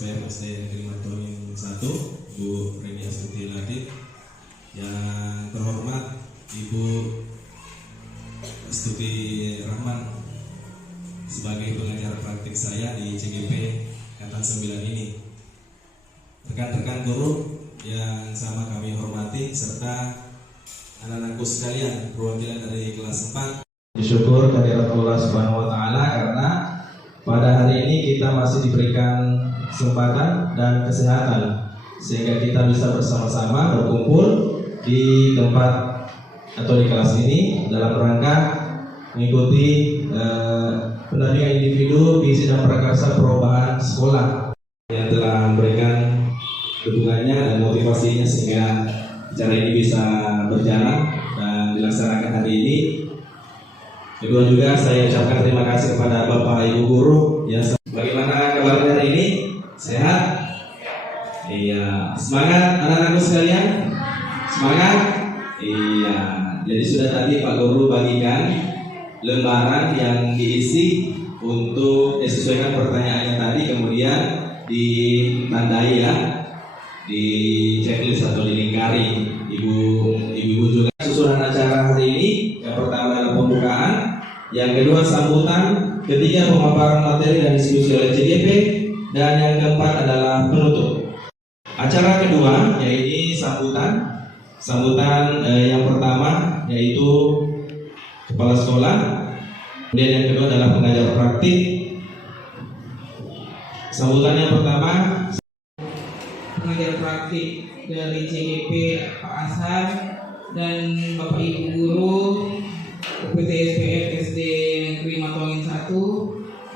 SPM SD Negeri Matonin 1, Bu Reni Astuti Latif. Yang terhormat Ibu Astuti Rahman sebagai pengajar praktik saya di CGP Angkatan 9 ini. Rekan-rekan guru yang sama kami hormati serta anak-anakku sekalian, perwakilan dari kelas 4. Bersyukur kehadirat Allah Subhanahu wa taala karena pada hari ini kita masih diberikan kesempatan dan kesehatan sehingga kita bisa bersama-sama berkumpul di tempat atau di kelas ini dalam rangka mengikuti pendampingan individu visi dan prakarsa perubahan sekolah yang telah memberikan dukungannya dan motivasinya sehingga acara ini bisa berjalan dan dilaksanakan hari ini. Kedua juga saya ucapkan terima kasih kepada Bapak Ibu Guru yang bagaimana kabarnya hari ini? Sehat? Iya, semangat anak-anakku sekalian? Semangat? Iya. Jadi sudah tadi Pak Guru bagikan lembaran yang diisi untuk disesuaikan pertanyaannya tadi, kemudian ditandai ya, di checklist atau dilingkari. Ibu-ibu juga susunan acara hari ini. Yang pertama adalah pembukaan, yang kedua sambutan, ketiga pemaparan materi dan diskusi oleh CGP, dan yang keempat adalah penutup. Acara kedua yaitu sambutan yang pertama yaitu kepala sekolah, kemudian yang kedua adalah pengajar praktik. Sambutan yang pertama pengajar praktik dari CGP Pak Ashar dan Bapak Ibu Guru UPT SPF SD Negeri Matonin 1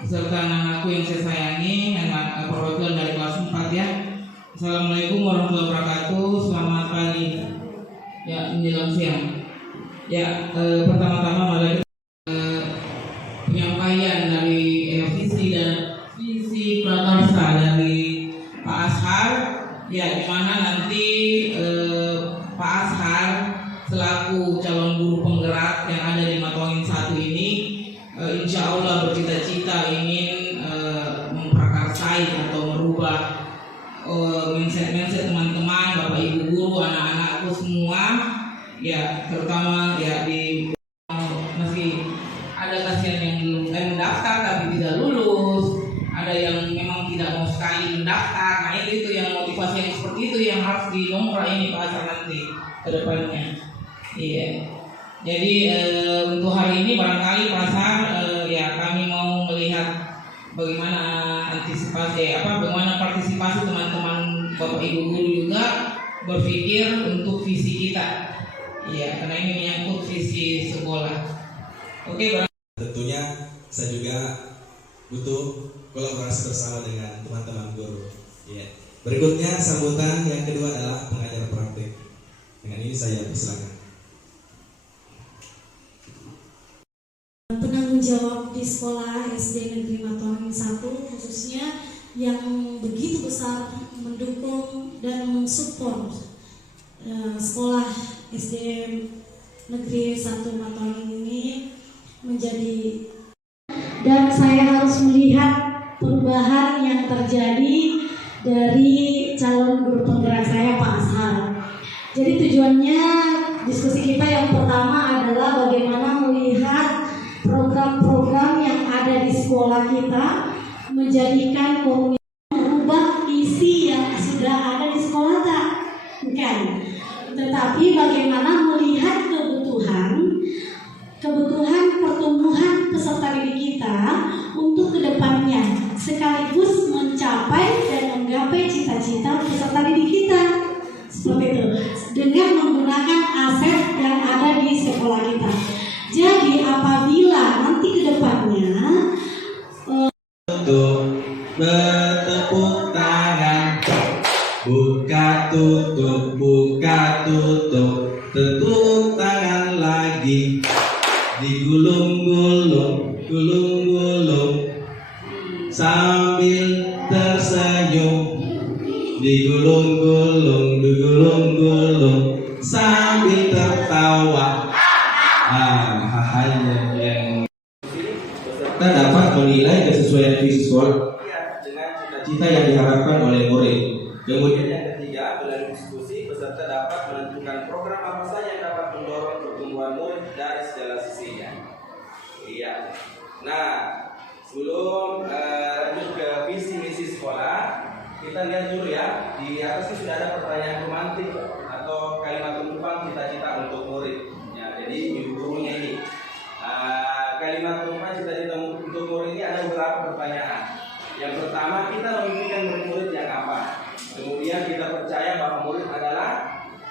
beserta anak-anakku yang saya sayangi, anak perwakilan dari kelas 4 ya. Assalamualaikum warahmatullahi wabarakatuh. Selamat pagi ya, menjelang siang ya. Pertama-tama mari penyampaian dari visi prakarsa dari Pak Ashar ya, dimana nanti Pak Ashar selaku calon guru penggerak yang ada di Matonin 1 ini insya Allah bercita-cita ingin memprakarsai atau merubah mindset teman-teman, Bapak Ibu Guru, anak-anakku semua ya, terutama ya di masih ada kasihan yang belum mendaftar tapi tidak lulus, ada yang memang tidak mau sekali mendaftar. Nah itu yang motivasi yang seperti itu yang harus didongkrak ini Pak Ashar nanti ke depannya. Iya. Jadi untuk hari ini barangkali Pak Ashar ya kami mau melihat bagaimana bagaimana partisipasi teman-teman Bapak Ibu Guru juga berpikir untuk visi kita. Iya, karena ini menyangkut visi sekolah. Oke, tentunya saya juga butuh kolaborasi bersama dengan teman-teman guru. Iya. Berikutnya sambutan yang kedua adalah pengajar praktik. Dengan ini saya persilakan. Penanggung jawab di sekolah SD Negeri Matonin 1 khususnya yang begitu besar mendukung dan mensupport sekolah SD Negeri 1 Matonin ini menjadi, dan saya harus melihat perubahan yang terjadi dari calon guru penggerak saya Pak Ashar. Jadi tujuannya diskusi kita yang pertama adalah bagaimana melihat program-program yang ada di sekolah kita menjadikan komunitas, merubah isi yang sudah ada di sekolah bukan, tetapi bagaimana melihat kebutuhan pertumbuhan peserta didik kita untuk kedepannya sekaligus mencapai dan menggapai cita-cita peserta didik kita seperti itu dengan menggunakan aset yang ada di sekolah kita. Jadi apabila nanti kedepannya bertepuk tangan, buka tutup, tepuk tangan lagi, digulung-gulung, sambil tersenyum, digulung-gulung, sambil tertawa. Hanya yang kita dapat menilai kesesuaian visi sekolah dengan cita-cita cita-cita yang diharapkan oleh murid. Kemudian yang ketiga, melalui diskusi peserta dapat menentukan program apa saja yang dapat mendorong pertumbuhan murid dari segala sisinya. Iya. Nah, sebelum lanjut ke visi misi sekolah, kita lihat dulu ya, di atas ini sudah ada pertanyaan romantik atau kalimat penumpang cita-cita untuk murid. Ya, jadi ibu gurunya ini. Kalimat penumpang cita-cita untuk murid ini ada beberapa pertanyaan. Yang pertama, kita memimpikan murid-murid yang apa? Kemudian kita percaya bahwa murid adalah.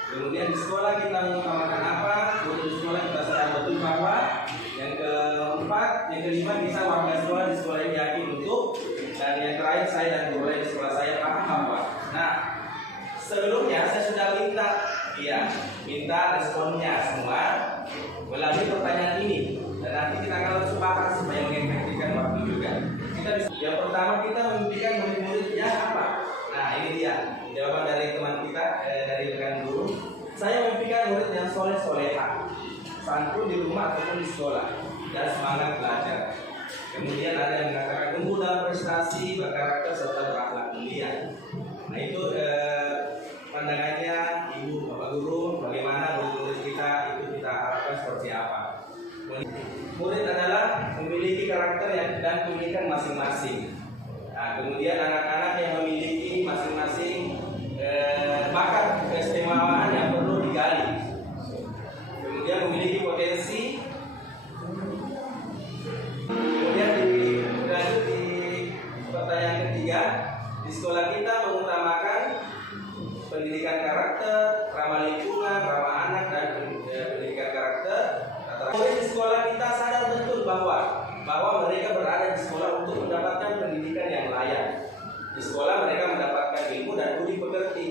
Kemudian di sekolah kita mengutamakan apa? Di sekolah kita sadar betul bahwa. Yang keempat, yang kelima, kita warga sekolah di sekolah ini yakin untuk. Dan yang terakhir, saya dan guru lain di sekolah saya paham apa. Nah, sebelumnya saya sudah minta responnya semua melalui pertanyaan ini. Dan nanti kita akan sepakat supaya mengefektifkan waktu juga. Yang pertama, kita memimpikan murid-muridnya apa? Nah, ini dia jawaban dari teman kita, dari rekan guru. Saya memimpikan murid yang soleh-soleha, santun di rumah ataupun di sekolah, dan semangat belajar. Kemudian ada yang mengatakan unggul dalam prestasi, berkarakter serta berakhlak mulia. Nah, itu pandangannya ibu bapak guru, bagaimana murid-murid kita itu kita harapkan seperti apa. Murid adalah memiliki karakter dan keunikan masing-masing. Nah, kemudian anak-anak yang memiliki masing-masing bakat keistimewaan yang perlu digali. Kemudian memiliki potensi. Kemudian lanjut di pertanyaan ketiga, di sekolah kita mengutamakan pendidikan karakter, ramah lingkungan, ramah anak, dan pendidikan karakter. Murid di sekolah kita sadar betul bahwa mereka berada di sekolah untuk mendapatkan pendidikan yang layak. Di sekolah mereka mendapatkan ilmu dan budi pekerti.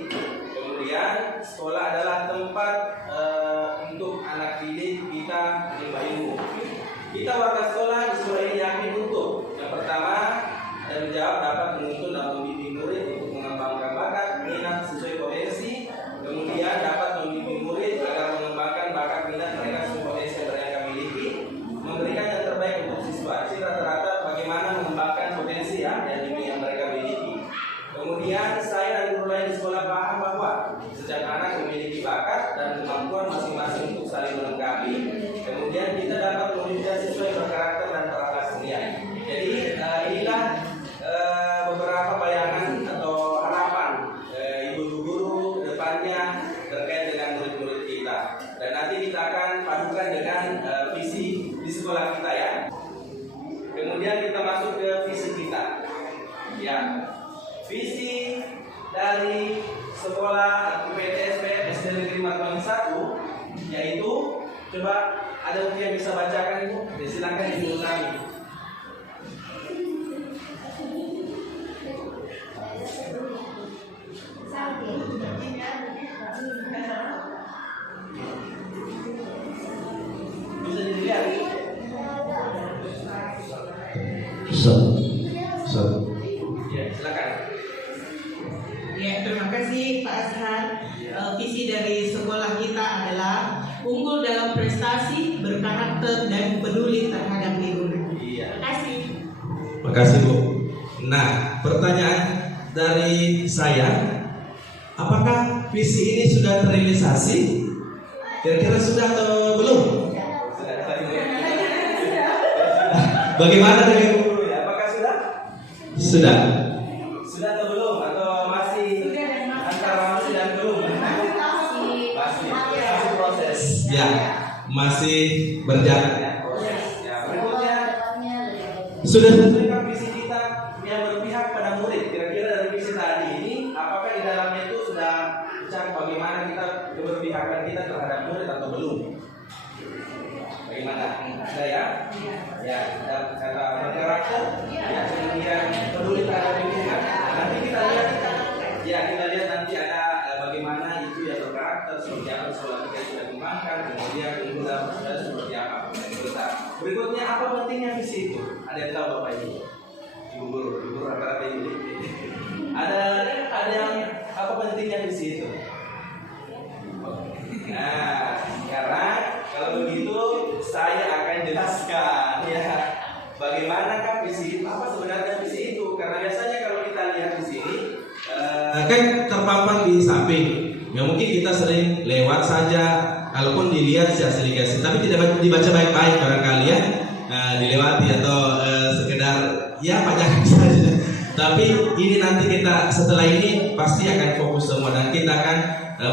Kemudian sekolah adalah tempat untuk anak didik kita menimba ilmu. Kita warga sekolah di sekolah ini yakin untuk yang pertama ada menjawab dapat menuntun dan membimbing murid untuk mengembangkan bakat minat sesuai potensi. Kemudian dapat membimbing murid agar mengembangkan bakat minat mereka sesuai potensi yang mereka miliki, memberikan yang terbaik untuk siswa. Jadi rata-rata bagaimana mengembangkan potensi yang mereka miliki. Kemudian saya dan guru lain di sekolah paham bahwa setiap anak memiliki bakat dan kemampuan masing-masing untuk saling melengkapi. Kemudian kita dapat memimpin siswa yang berkarakter dan berakhlak mulia. Jadi inilah beberapa bayangan atau harapan ibu guru depannya terkait dengan murid-murid kita. Dan nanti kita akan padukan dengan visi di sekolah kita ya. Kemudian kita masuk ke visi kita. Ya. Visi dari sekolah PTSP SD Negeri Matuang 1 yaitu, coba ada mungkin yang bisa bacakan itu, ya, silakan ibu kami. Bisa dilihat. Ya, silakan. Ya, terima kasih Pak Ashar. Visi dari sekolah kita adalah unggul dalam prestasi, berkarakter, dan peduli terhadap lingkungan. Iya. Terima kasih. Makasih Bu. Nah, pertanyaan dari saya, apakah visi ini sudah terrealisasi? Kira-kira sudah atau belum? Bagaimana dengan guru ya? Apakah sudah? Sudah. Sudah atau belum? Atau masih antara masih dan belum? Masih proses. Ya, masih berjalan. Ya, berikutnya sudah sesuaikan visi kita yang berpihak pada murid. Kira-kira dari visi tadi ini, apakah di dalamnya itu sudah bicara bagaimana kita keberpihakan kita terhadap murid atau belum? Bagaimana? Ada ya? Ya, ada kata berkarakter, ya, kemudian peduli terhadap lingkungan. Nanti kita lihat, ya kita lihat nanti ada bagaimana itu ya berkarakter, seperti apa sekolah kita sudah kembangkan, kemudian kemudian seperti apa. Berikutnya apa pentingnya visi itu? Ada yang tahu Bapak Ibu? Ibu guru rata-rata ini. Ada yang apa pentingnya visi itu? Nah, sekarang kalau begitu saya akan jelaskan ya bagaimanakah visi itu, apa sebenarnya visi itu, karena biasanya kalau kita lihat visi kan terpampang di samping. Ya mungkin kita sering lewat saja, kalaupun dilihat secara sedikit, tapi tidak dibaca baik-baik barangkali ya, dilewati atau sekedar ya pajangan saja. Tapi ini nanti kita setelah ini pasti akan fokus semua dan kita akan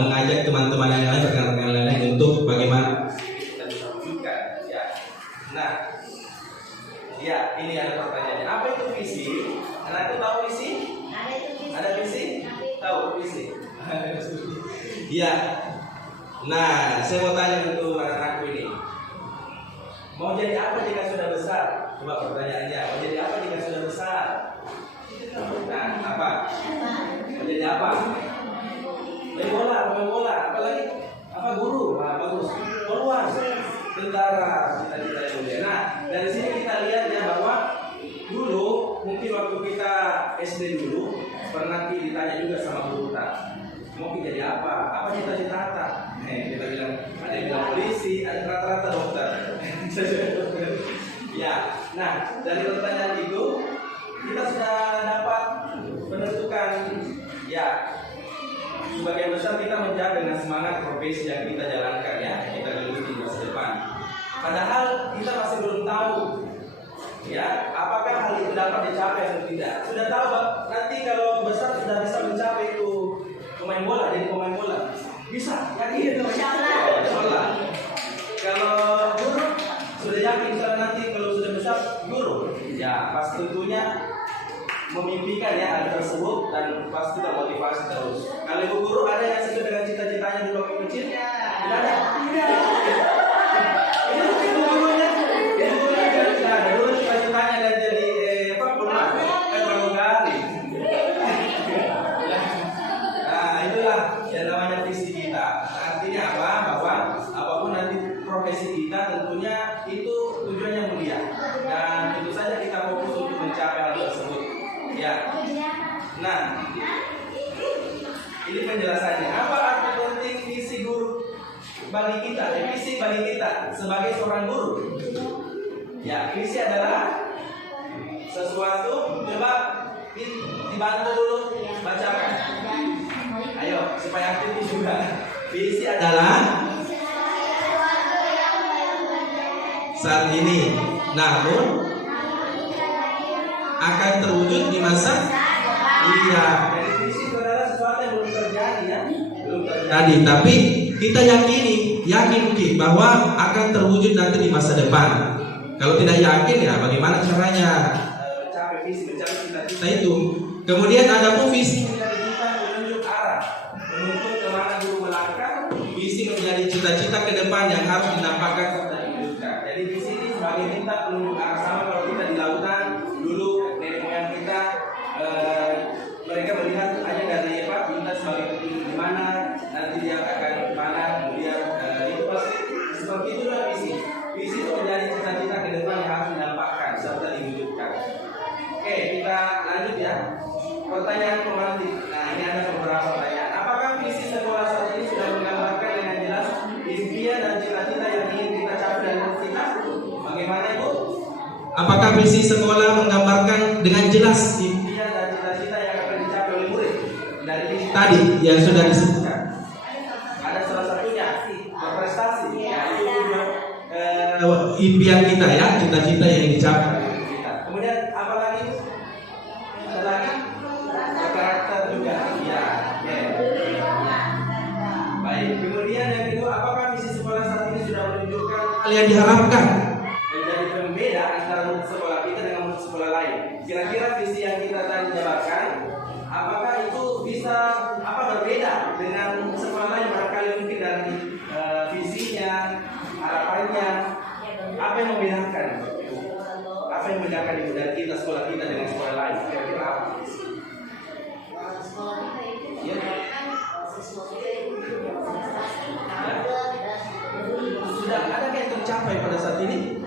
mengajak teman-teman yang lain, rekan-rekan lain untuk bagaimana kita bisa wujudkan. Ya. Nah, ya ini ada pertanyaannya. Apa itu visi? Anakku tahu visi? Ada visi? Tahu visi? Ya. Nah, saya mau tanya untuk anak-anakku ini. Mau jadi apa jika sudah besar? Coba pertanyaannya. Mau jadi apa jika sudah besar? Nah, apa? Mau jadi apa? Main bola, apalagi apa guru? Nah, bagus. Peluang, tentara, cita-cita yang mulia. Nah, dari sini kita lihat ya bahwa dulu mungkin waktu kita SD dulu pernah ditanya juga sama guru kita, mau jadi apa? Apa cita-cita kita? Kita bilang ada yang bilang polisi, ada rata-rata dokter. Ya, nah dari pertanyaan itu kita sudah dapat menentukan ya. Sebagian besar kita menjawab dengan semangat profesi yang kita jalankan ya, kita geluti di masa depan. Padahal kita masih belum tahu ya, apakah hal itu dapat dicapai atau tidak. Sudah tahu nanti kalau besar sudah bisa mencapai itu pemain bola, jadi pemain bola. Bisa, yakin itu. Bola. Kalau guru sudah yakin kalau nanti kalau sudah besar guru. Ya, pas tentunya memimpikan ya hal tersebut dan pasti termotivasi terus. Kalau ibu guru ada yang sesuai dengan cita-citanya dulu waktu kecil? Tidak ada. Ibu gurunya tidak ada. Dulu cita-citanya dan jadi pramugari. Nah itulah yang namanya visi kita. Artinya apa? Bahwa apapun nanti profesi kita tentunya itu tujuannya mulia dan tentu saja kita fokus untuk mencapai hal tersebut. Ya. Nah, ini penjelasannya. Apa arti penting visi guru bagi kita? Visi bagi kita sebagai seorang guru. Ya, visi adalah sesuatu. Coba dibantu dulu bacakan. Ayo, supaya aktif juga. Visi adalah saat ini, namun akan terwujud di masa iya. Jadi visi itu adalah sesuatu yang belum terjadi ya, belum terjadi. Tapi kita yakin mungkin bahwa akan terwujud nanti di masa depan. Kalau tidak yakin ya bagaimana caranya mencapai visi, mencapai cita-cita itu. Kemudian ada pun visi menjadi kita menunjuk arah, menuntut kemana guru melangkah. Visi menjadi cita-cita ke depan yang harus dinampakkan serta diwujudkan. Jadi visi ini sebagai kita menunjuk arah, sama kalau kita di lautan dulu nenek moyang kita mereka melihat hanya dari bintang sebagai petunjuk di mana nanti dia akan mana, kemudian itu pasti seperti itulah visi. Visi itu menjadi cita-cita ke depan yang harus dinampakkan serta diwujudkan. Oke, kita lanjut ya. Pertanyaan pemantik. Nah, ini ada beberapa pertanyaan. Apakah visi sekolah saat ini sudah menggambarkan dengan jelas impian dan cita-cita yang ingin kita capai dalam kita? Bagaimana Ibu? Apakah visi sekolah menggambarkan dengan jelas impian dan cita-cita yang akan dicapai oleh murid? Dari visi tadi yang sudah disebutkan. Ada salah satunya berprestasi. Ya, itu impian kita ya, cita-cita yang dicapai. Kemudian apa lagi? Ada lagi? Karakter juga. Ya. Baik. Kemudian yang kedua, apakah visi sekolah saat ini sudah menunjukkan hal yang diharapkan menjadi pembeda antara murid sekolah kita dengan murid sekolah lain? Kira-kira visi yang kita tadi jabarkan, apakah itu bisa berbeda dengan sekolah lain? Barangkali mungkin dari visinya, harapannya, apa yang membedakan? Apa yang membedakan itu dari kita sekolah kita dengan sekolah lain? Kira-kira apa? Ya. Sudah ada yang tercapai pada saat ini?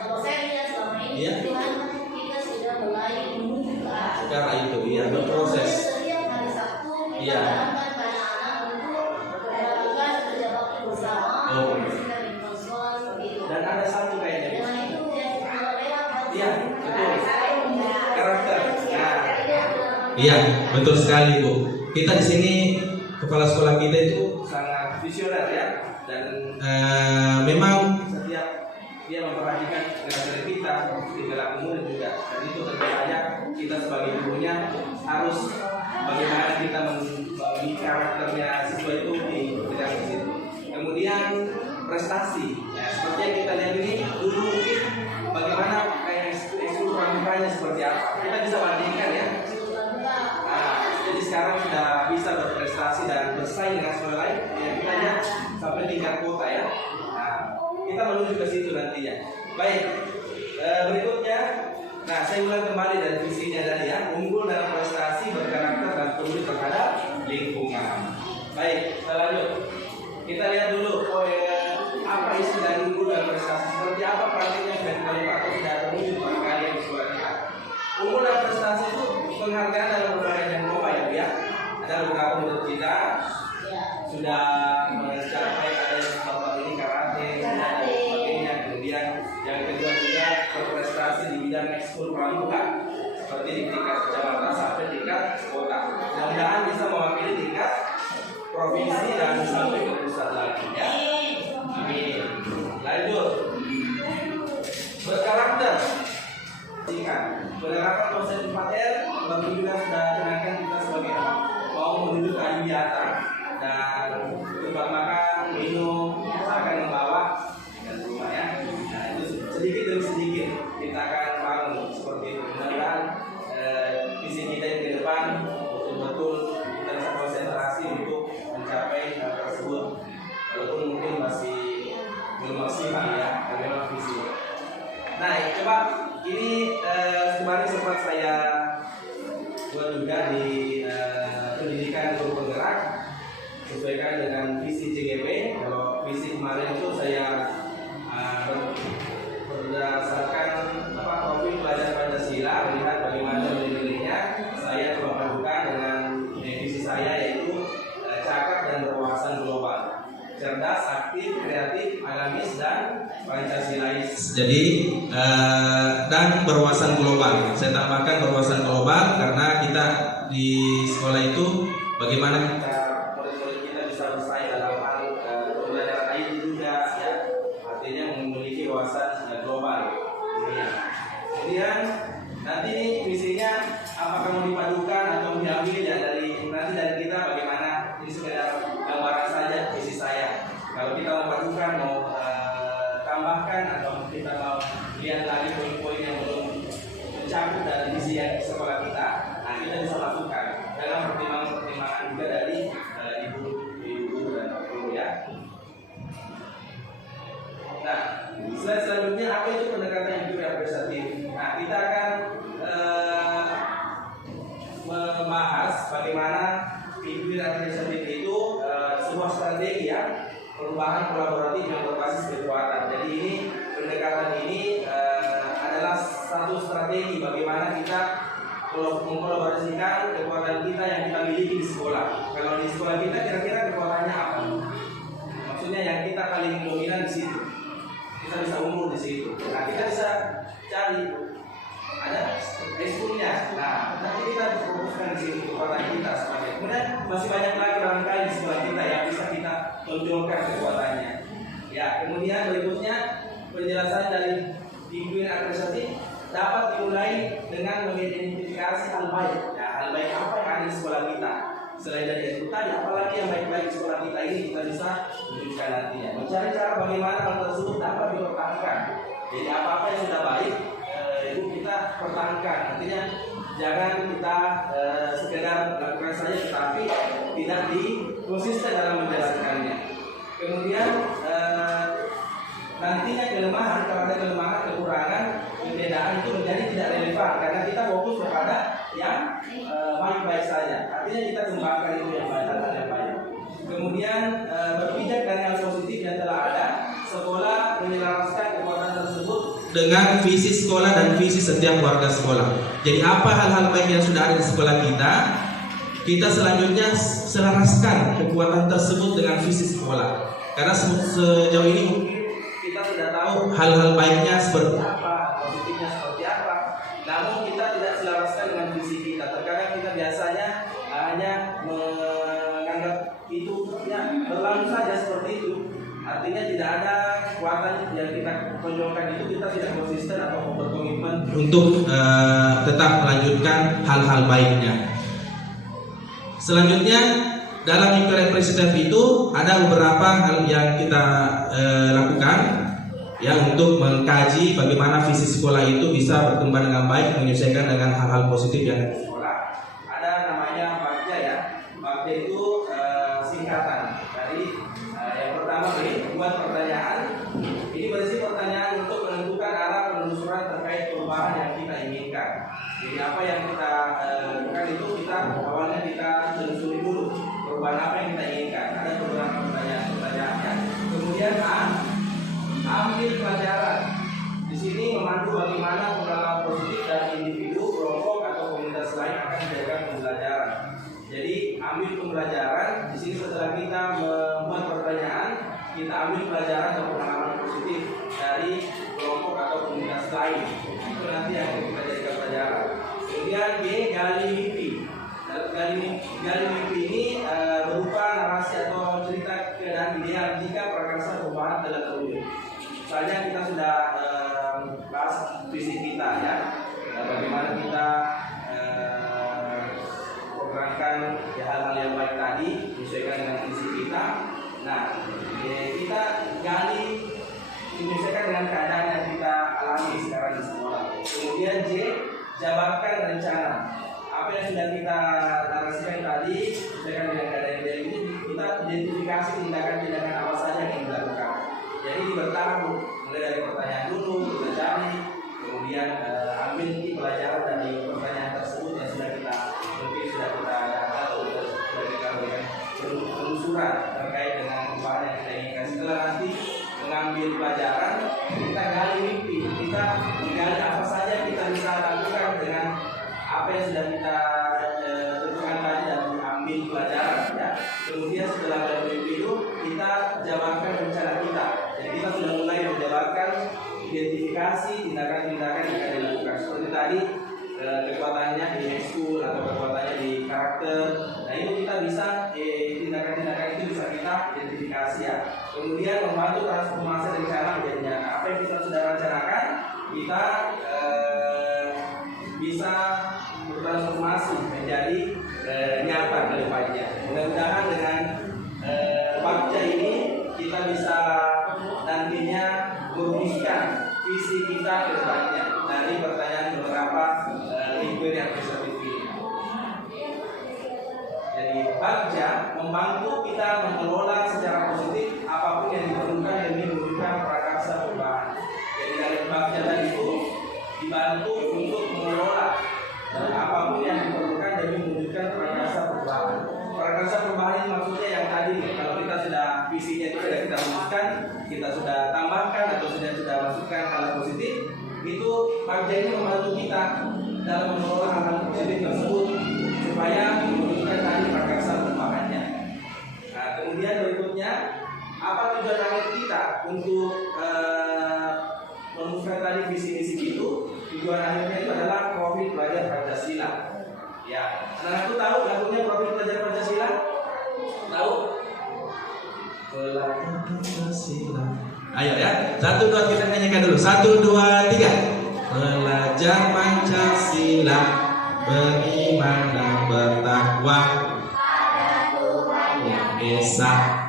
Kalau saya lihat selama ini, ya. Kita sudah mulai menuju ke arah sekarang itu ya berproses. Setiap hari Sabtu kita Iya. mengarahkan anak-anak untuk melakukan kerja bakti bersama, membersihkan lingkungan sekolah seperti itu. Dan ada satu kayaknya. Dengan itu yang berbeda. Iya, betul. Karakter. Nah, Iya, betul sekali Bu. Kita di sini kepala sekolah kita itu sangat visioner ya, dan memang setiap dia memperhatikan pelajaran kita di dalam umur juga, dan itu tentu saja kita sebagai gurunya harus bagaimana kita membagi karakternya siswa itu di dalam situ. Kemudian prestasi, ya, seperti yang kita lihat ini dulu mungkin bagaimana kayak ekskul pramukanya seperti apa, kita bisa bandingkan ya. Jadi sekarang sudah bisa berprestasi dan bersaing dengan sekolah lain, ya kita lihat sampai tingkat kota ya. Nah, kita menuju ke situ nantinya. Baik, berikutnya, nah saya ulang kembali dari visinya tadi ya, unggul dalam prestasi, berkarakter dan peduli terhadap lingkungan. Baik, kita lanjut. Kita lihat dulu apa isi dari unggul dalam prestasi, seperti apa praktiknya sudah dikalipat atau sudah terwujud barangkali yang di sekolah kita. Unggul dalam prestasi itu penghargaan dalam berbagai yang lomba ya. Ada beberapa murid kita sudah mencapai ada yang lomba ini karate dan sebagainya. Kemudian yang kedua juga berprestasi di bidang ekskul pramuka seperti di tingkat kecamatan sampai tingkat kota. Mudah-mudahan bisa mewakili tingkat provinsi dan sampai ke pusat lagi ya. Amin. Lanjut. Berkarakter. Penerapan konsep 4R bagi juga sudah kenalkan kita sebagai mau menuju ke Ayudhya dan tempat makan, minum, akan membawa dan rumah ya. Nah, itu sedikit demi sedikit kita akan bangun seperti itu. Mudah-mudahan visi kita yang ke depan betul-betul kita bisa konsentrasi untuk mencapai hal tersebut. Walaupun mungkin masih belum maksimal ya, karena memang visi. Nah, coba ini kemarin sempat saya buat juga di pendidikan guru penggerak sesuaikan dengan visi CGP. Kalau visi kemarin itu saya berdasarkan profil pelajar Pancasila, melihat bagaimana nilai-nilainya. Saya coba padukan dengan visi saya yaitu cakap dan berwawasan global, cerdas, aktif, kreatif, agamis dan Pancasilais. Jadi dan berwawasan global. Saya tambahkan berwawasan global karena kita di sekolah itu bagaimana kita murid-murid kita bisa bersaing dalam hal pembelajaran IT juga ya. Artinya memiliki wawasan global. Kemudian nanti ini visinya apakah mau dipadukan atau diambil ya dari kita bagaimana, ini sekedar gambaran saja visi saya. Kalau kita mau padukan, mau tambahkan atau kita mau lihat lagi poin-poin yang belum mencakup dari visi yang sekolah kita, nah kita bisa masukkan dalam pertimbangan juga dari ibu dan guru ya. Nah, selanjutnya apa itu pendekatan hidup yang representatif? Nah, kita akan membahas bagaimana hidup yang representatif itu sebuah strategi ya, perubahan kolaboratif yang berbasis kekuatan. Jadi ini pendekatan ini adalah satu strategi bagaimana kita mengkolaborasikan kekuatan kita yang kita miliki di sekolah. Kalau di sekolah kita kira-kira kekuatannya apa? Maksudnya yang kita paling dominan di situ. Kita bisa unggul di situ. Nah, kita bisa cari ada ekskulnya. Nah, nanti kita fokuskan di situ kekuatan kita sebagai. Kemudian masih banyak lagi barangkali di sekolah kita yang bisa kita tonjolkan kekuatannya. Ya, kemudian berikutnya penjelasan dari pimpinan administratif dapat dimulai dengan mengidentifikasi hal baik. Ya, hal baik apa yang ada di sekolah kita. Selain dari itu tadi, apalagi yang baik-baik di sekolah kita ini kita bisa wujudkan nantinya. Mencari cara bagaimana hal tersebut dapat dipertahankan. Jadi apa-apa yang sudah baik itu kita pertahankan. Artinya jangan kita sekedar lakukan saja tetapi tidak konsisten dalam menjalankannya. Kemudian nantinya kelemahan, kalau ada kelemahan, kekurangan, perbedaan itu menjadi tidak relevan karena kita fokus kepada yang baik-baik saja. Artinya kita kembangkan itu yang baik, hal yang baik. Kemudian berpijak dari hal positif yang telah ada, sekolah menyelaraskan kekuatan tersebut dengan visi sekolah dan visi setiap warga sekolah. Jadi apa hal-hal baik yang sudah ada di sekolah kita selanjutnya selaraskan kekuatan tersebut dengan visi sekolah. Karena sejauh ini kita sudah tahu hal-hal baiknya seperti apa, positifnya seperti apa. Namun kita tidak selaraskan dengan visi kita. Terkadang kita biasanya hanya menganggap itu ya berlalu saja seperti itu, artinya tidak ada kekuatan yang kita tonjolkan, itu kita tidak konsisten atau berkomitmen untuk tetap melanjutkan hal-hal baiknya. Selanjutnya dalam Inklusi Presiden itu ada beberapa hal yang kita lakukan ya untuk mengkaji bagaimana visi sekolah itu bisa berkembang dengan baik, menyesuaikan dengan hal-hal positif yang ada di sekolah. Ada namanya BAKJA ya. BAKJA itu singkatan dari yang pertama buat pertanyaan. Ini berisi pertanyaan untuk menentukan arah penelusuran terkait perubahan yang kita inginkan. Jadi apa yang kita lakukan itu kita awalnya kita telusuri dulu perubahan apa yang kita inginkan. Ada beberapa pertanyaan-pertanyaannya. Kemudian ambil pelajaran. Di sini memandu bagaimana pengalaman positif dari individu, kelompok atau komunitas lain akan menjaga pembelajaran. Jadi ambil pembelajaran. Di sini setelah kita membuat pertanyaan, kita ambil pelajaran atau pengalaman positif dari kelompok atau komunitas lain. Itu nanti yang kita jadikan pelajaran. Kemudian B, gali mimpi. Gali mimpi ini berupa narasi atau cerita keadaan ideal jika prakarsa perubahan telah terwujud. Misalnya kita sudah bahas visi kita ya, bagaimana kita programkan ya, hal-hal yang baik tadi menyesuaikan dengan visi kita. Nah, kita gali menyesuaikan dengan keadaan yang kita alami sekarang di sekolah. Kemudian J, jabarkan rencana. Apa yang sudah kita narasikan tadi sesuaikan dengan keadaan ideal ini, kita identifikasi tindakan-tindakan apa saja yang kita lakukan. Jadi bertahap, mulai dari pertanyaan dulu, kita cari, kemudian ambil pelajaran dari pertanyaan tersebut yang sudah kita data atau sudah kita berikan penelusuran terkait dengan perubahan yang kita inginkan. Setelah nanti mengambil pelajaran, kita gali mimpi, kita gali apa saja kita bisa lakukan dengan apa yang sudah kita tentukan tadi dan ambil pelajaran ya. Kemudian setelah gali mimpi itu kita jabarkan rencana kita. Jadi kita sudah mulai menjabarkan identifikasi tindakan-tindakan yang akan dilakukan. Seperti tadi kekuatannya di ekskul atau kekuatannya di karakter. Nah itu kita bisa tindakan-tindakan itu bisa kita identifikasi ya. Kemudian membantu transformasi rencana menjadi nyata. Apa yang kita sudah rencanakan kita bisa bertransformasi menjadi nyata ke depannya. Mudah-mudahan dengan BAKJA ini kita bisa nantinya merumuskan visi kita ke depannya dari pertanyaan beberapa inquiry administratif ini. Jadi BAKJA membantu kita mengelola secara positif apapun yang diperlukan demi mewujudkan prakarsa perubahan. Jadi dari BAKJA tadi itu dibantu untuk mengelola apapun yang diperlukan demi mewujudkan prakarsa perubahan. Prakarsa perubahan ini maksudnya yang tadi kalau kita sudah visinya itu sudah kita rumuskan, kita sudah tambahkan atau sudah masukkan hal positif, itu BAKJA ini membantu kita dalam mengelola hal positif tersebut supaya mewujudkan tadi prakarsa perubahannya. Nah, kemudian berikutnya apa tujuan akhir kita untuk merumuskan tadi visi misi itu? Tujuan akhirnya itu adalah profil belajar Pancasila. Ya, anak-anakku tahu lagunya profil belajar Pancasila? Tahu? Belajar Pancasila. Ayo ya, 1, 2 kita nyanyikan dulu. 1, 2, 3. Belajar Pancasila, beriman dan bertakwa pada Tuhan yang Esa.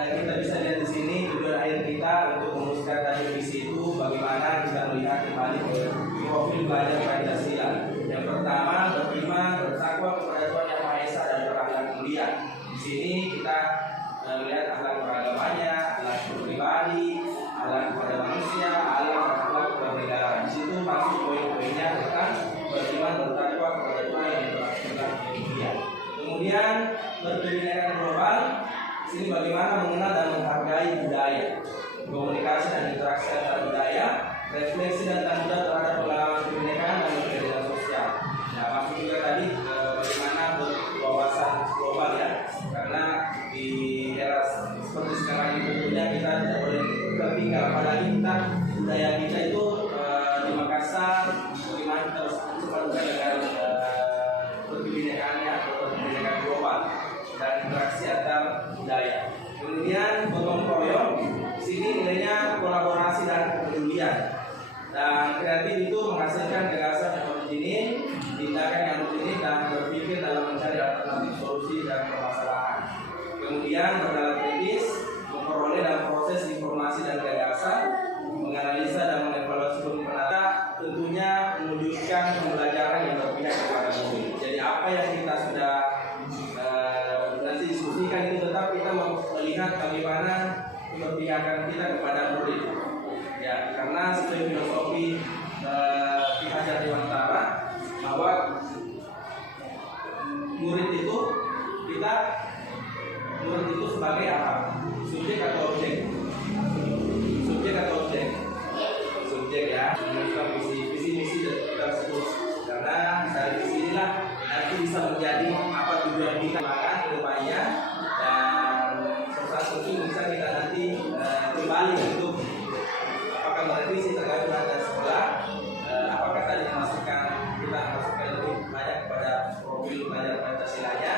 Kita bisa lihat di sini tujuan akhir kita untuk merumuskan tadi visi itu bagaimana kita melihat kembali ke profil belajar Pancasila. Yang pertama beriman bertakwa kepada Tuhan Yang Maha Esa dan berakhlak mulia. Di sini kita melihat akhlak beragamanya, akhlak pribadi, akhlak kepada manusia, akhlak kepada negara. Di situ masuk poin-poinnya tentang beriman bertakwa kepada Tuhan yang berakhlak mulia. Kemudian berkebinekaan global. Sini bagaimana mengenal dan menghargai budaya, komunikasi dan interaksi antar budaya, refleksi dan tanggung jawab terhadap pengalaman kebinekaan dan keadilan sosial. budaya kita itu di Makassar, bagaimana kita harus sepadukan dengan kebinekaan global dan interaksi antar budaya. Kemudian gotong royong, di sini nilainya kolaborasi dan kepedulian. Dan kreatif itu menghasilkan gagasan yang orisinil, tindakan yang orisinil, dan berpikir dalam mencari alternatif solusi dan permasalahan. Kemudian berdalam kritis, memperoleh dan proses informasi dan gagasan, menganalisa dan mengevaluasi penelitian, tentunya mewujudkan pembelajaran yang berpihak kepada murid. Jadi apa yang kita sudah nanti diskusikan itu tetap kita melihat bagaimana keberpihakan kita kepada murid. Ya, karena sesuai filosofi Ki Hajar Dewantara bahwa murid itu sebagai apa? Subjek atau objek? Subjek atau objek? Subjek ya. Menemukan visi misi tersebut. Karena dari visi inilah nanti bisa menjadi apa tujuan kita ke depannya, dan sesuatu itu bisa kita nanti kembali untuk apakah merevisi terkait dengan sekolah, apakah tadi kita masukkan lebih banyak kepada profil belajar Pancasilanya.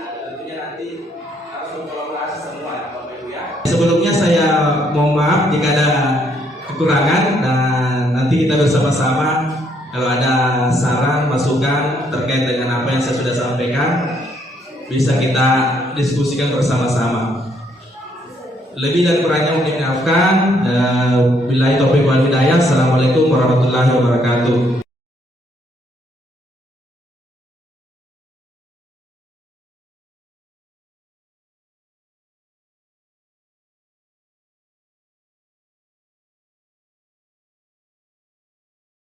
Tentunya nanti harus berkolaborasi semua ya Bapak Ibu ya. Sebelumnya saya mohon maaf jika ada kekurangan, dan nanti kita bersama-sama kalau ada saran masukan terkait dengan apa yang saya sudah sampaikan bisa kita diskusikan bersama-sama. Lebih dan kurangnya mohon dimaafkan. Billahi taufiq wal hidayah. Assalamualaikum warahmatullahi wabarakatuh.